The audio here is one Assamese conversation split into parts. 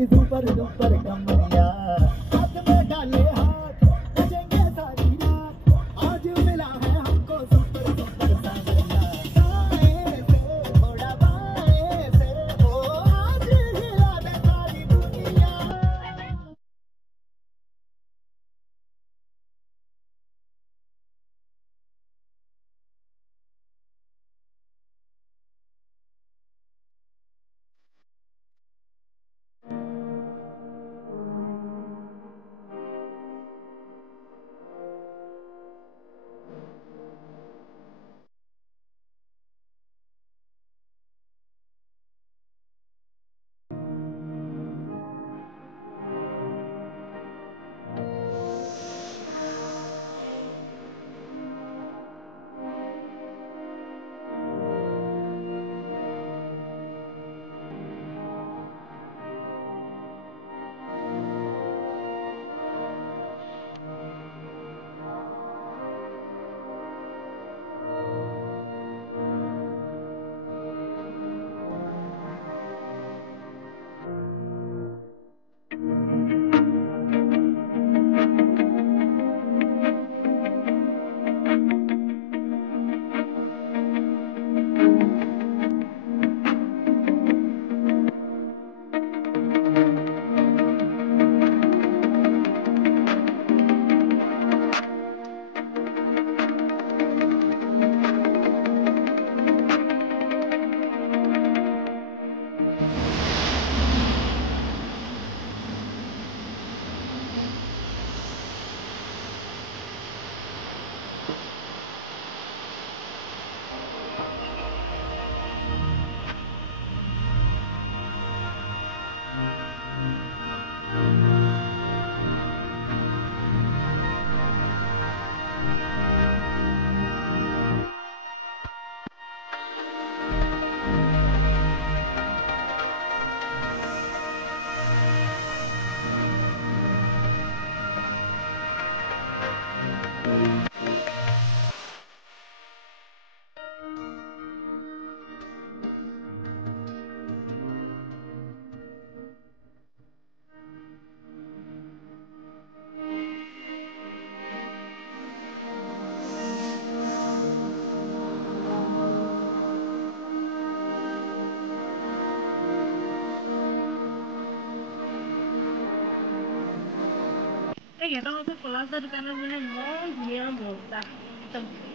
सुपर डुपर कमरिया हाथ में डाले हाथ बजेंगे सारी रात आज मिला है हमको सुपर डुपर सावरिया दाएं से थोड़ा बाएं से वो आज हिला दे सारी दुनिया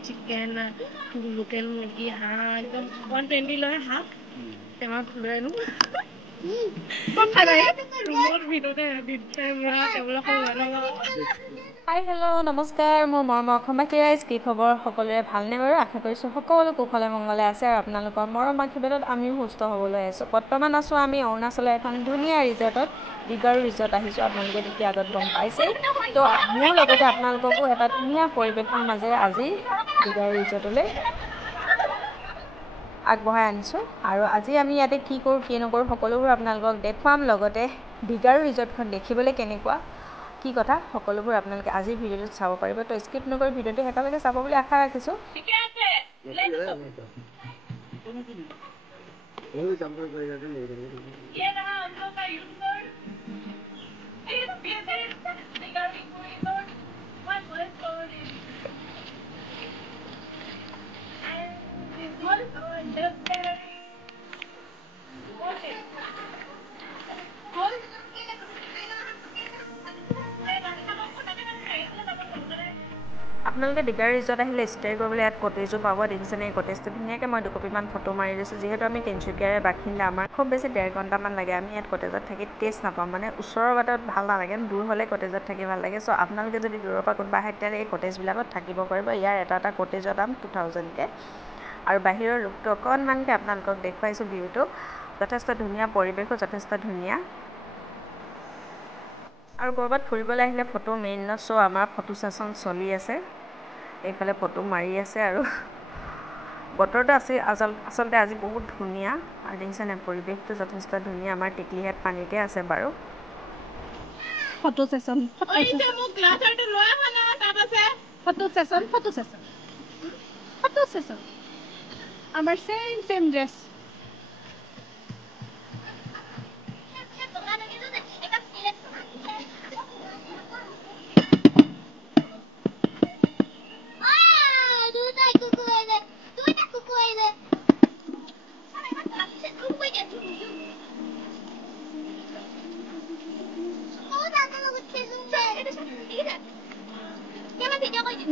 চিকেন লোকেল মুৰ্গী হাঁহ একদম 120 লয় হাফ টেমাত লৈ আনো ৰুমৰ ভিতৰতে হাই হেল্ল' নমস্কাৰ মোৰ মৰমৰ অসমবাসী ৰাইজ কি খবৰ সকলোৰে ভালনে বাৰু আশা কৰিছোঁ সকলো কুশলে মংগলে আছে আৰু আপোনালোকৰ মৰম আশীৰ্বাদত আমিও সুস্থ হ'বলৈ আছোঁ বৰ্তমান আছোঁ আমি অৰুণাচলৰ এখন ধুনীয়া ৰিজৰ্টত দিগাৰু ৰিজৰ্ট আহিছোঁ আপোনালোকে দেখি আগত গম পাইছে তো মোৰ লগতে আপোনালোককো এটা ধুনীয়া পৰিৱেশৰ মাজেৰে আজি দিগাৰু ৰিজৰ্টলৈ আগবঢ়াই আনিছোঁ আৰু আজি আমি ইয়াতে কি কৰোঁ কি নকৰোঁ সকলোবোৰ আপোনালোকক দেখুৱাম লগতে দিগাৰু ৰিজৰ্টখন দেখিবলৈ কেনেকুৱা কি কথা সকলোবোৰ আপোনালোকে আজিৰ ভিডিঅ'টোত চাব পাৰিব তো স্কিপ নকৰি ভিডিঅ'টো শেষলৈকে চাব বুলি আশা ৰাখিছোঁ আপোনালোকে দিগাৰু ৰিজৰ্ট আহিলে ষ্টে কৰিবলৈ ইয়াত কটেজো পাব দেখিছেনে এই কটেজটো ধুনীয়াকৈ মই দুকপিমান ফটো মাৰি দিছোঁ যিহেতু আমি তিনিচুকীয়াৰে বাসিন্দা আমাৰ খুব বেছি 1.5 ঘণ্টামান লাগে আমি ইয়াত কটেজত থাকি টেষ্ট নাপাম মানে ওচৰৰ বাটত ভাল নালাগে দূৰ হ'লে কটেজত থাকি ভাল লাগে চ' আপোনালোকে যদি দূৰৰ পৰা কোনোবা আহে তেতিয়াহ'লে এই কটেজবিলাকত থাকিব পাৰিব ইয়াৰ এটা কটেজৰ দাম 2000কৈ আৰু বাহিৰৰ লুকটো অকণমানকৈ আপোনালোকক দেখুৱাইছোঁ ভিউটো যথেষ্ট ধুনীয়া পৰিৱেশো যথেষ্ট ধুনীয়া আৰু ক'ৰবাত ফুৰিবলৈ আহিলে ফটো মেইন ন চ' আমাৰ ফটো ছেশ্যন চলি আছে এইফালে ফটো মাৰি আছে আৰু বতৰটো আছে আচলতে আজি বহুত ধুনীয়া আৰু দেখিছেনে পৰিৱেশটো যথেষ্ট ধুনীয়া আমাৰ টিকলিহাট পানীতে আছে বাৰু ফটো ছেশ্যন আমাৰ ছেম ড্ৰেছ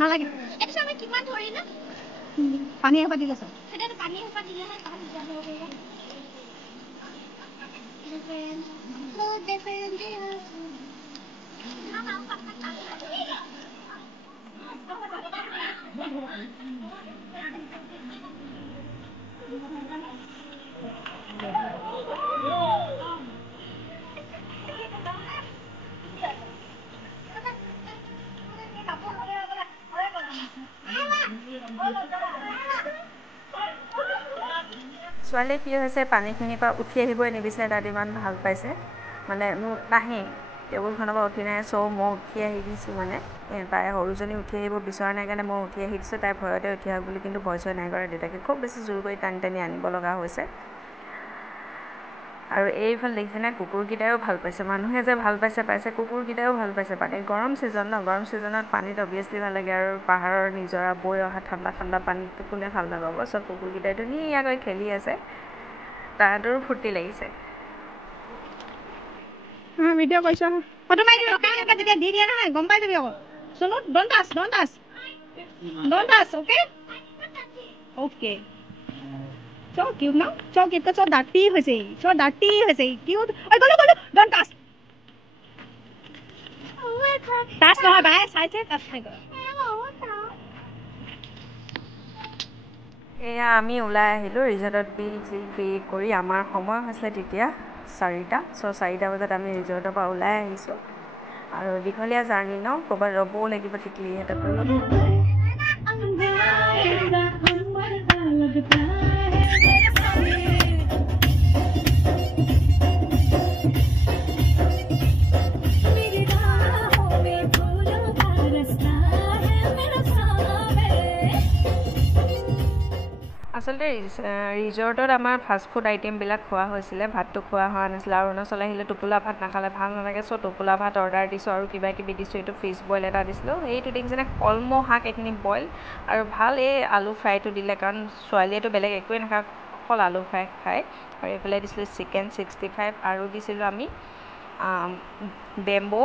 নালাগে পানী এসোপা দিলে চব ছোৱালী কি হৈছে পানীখিনিৰ পৰা উঠি আহিবই নিবিচাৰে তাত ইমান ভাল পাইছে মানে মোৰ নাহেই টেবুলখনৰ পৰা উঠি নাহে চ' মই উঠি আহি দিছোঁ মানে তাই সৰুজনী উঠি আহিব বিচৰা নাই কাৰণে মই উঠি আহি দিছোঁ তাই ভয়তে উঠি আহক বুলি কিন্তু ভয় চয় নাই কৰা দেউতাকে খুব বেছি জোৰ কৰি টানি টানি আনিব লগা হৈছে আৰু এইফালে দেখিছেনে কুকুৰকেইটাইও ভাল পাইছে মানুহে যে ভাল পাইছে কুকুৰকেইটাইও ভাল পাইছে পানী গৰম ছিজন ন গৰম ছিজনত পানীত অভিয়াছলি ভাল লাগে আৰু পাহাৰৰ নিজৰা বৈ অহা ঠাণ্ডা ঠাণ্ডা পানীটো কোনে ভাল নাপাব চব কুকুৰকেইটাই ধুনীয়াকৈ খেলি আছে তাহাঁতৰো ফূৰ্তি লাগিছে ভিডিঅ' কৰিছ ফটো মাৰি দিবি যেতিয়া দি দিয়ে নহয় গম পাই যাবি আকৌ চলো don't touch okay So cute now. So cute. So dirty হৈছে cute. গলো don't touch. Touch নহয় বাই চাইছে touch নাই কৰা এয়া আমি ওলাই আহিলোঁ ৰিজৰ্টত বিল চিল পে কৰি আমাৰ সময় হৈছে তেতিয়া 4টা চ' 4টা বজাত আমি ৰিজৰ্টৰ পৰা ওলাই আহিছোঁ আৰু দীঘলীয়া জাৰ্ণি ন ক'ৰবাত ৰ'বও লাগিব টিকলিহঁতক আচলতে ৰিজৰ্টত আমাৰ ফাষ্টফুড আইটেমবিলাক খোৱা হৈছিলে ভাতটো খোৱা হোৱা নাছিলে আৰু অৰুণাচল আহিলে টোপোলা ভাত নাখালে ভাল নালাগে চ' টোপোলা ভাত অৰ্ডাৰ দিছোঁ আৰু কিবা কিবি দিছোঁ এইটো ফিছ বইল এটা দিছিলোঁ এইটো দেখিছেনে কলমৌ শাক এইখিনি বইল আৰু ভাল এই আলু ফ্ৰাইটো দিলে কাৰণ ছোৱালীয়েতো বেলেগ একোৱে নাখায় অকল আলু ফ্ৰাই খায় আৰু এইফালে দিছিলোঁ চিকেন 65 আৰু দিছিলোঁ আমি বেম্বো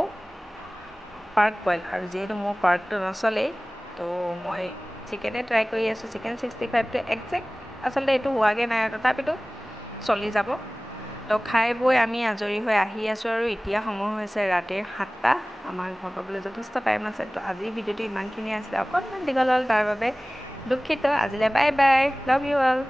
পাৰ্ক বইল আৰু যিহেতু মোৰ পাৰ্কটো নচলেই তো মই চিকেনে ট্ৰাই কৰি আছোঁ চিকেন 65টো একজেক্ট আচলতে এইটো হোৱাগৈ নাই তথাপিতো চলি যাব তো খাই বৈ আমি আজৰি হৈ আহি আছোঁ আৰু এতিয়া সময় হৈছে ৰাতিৰ 7টা আমাৰ ঘৰ পাবলৈ যথেষ্ট টাইম আছে তো আজিৰ ভিডিঅ'টো ইমানখিনি আছিলে অকণমান দীঘল হ'ল তাৰ বাবে দুখিত আজিলৈ bye bye love you all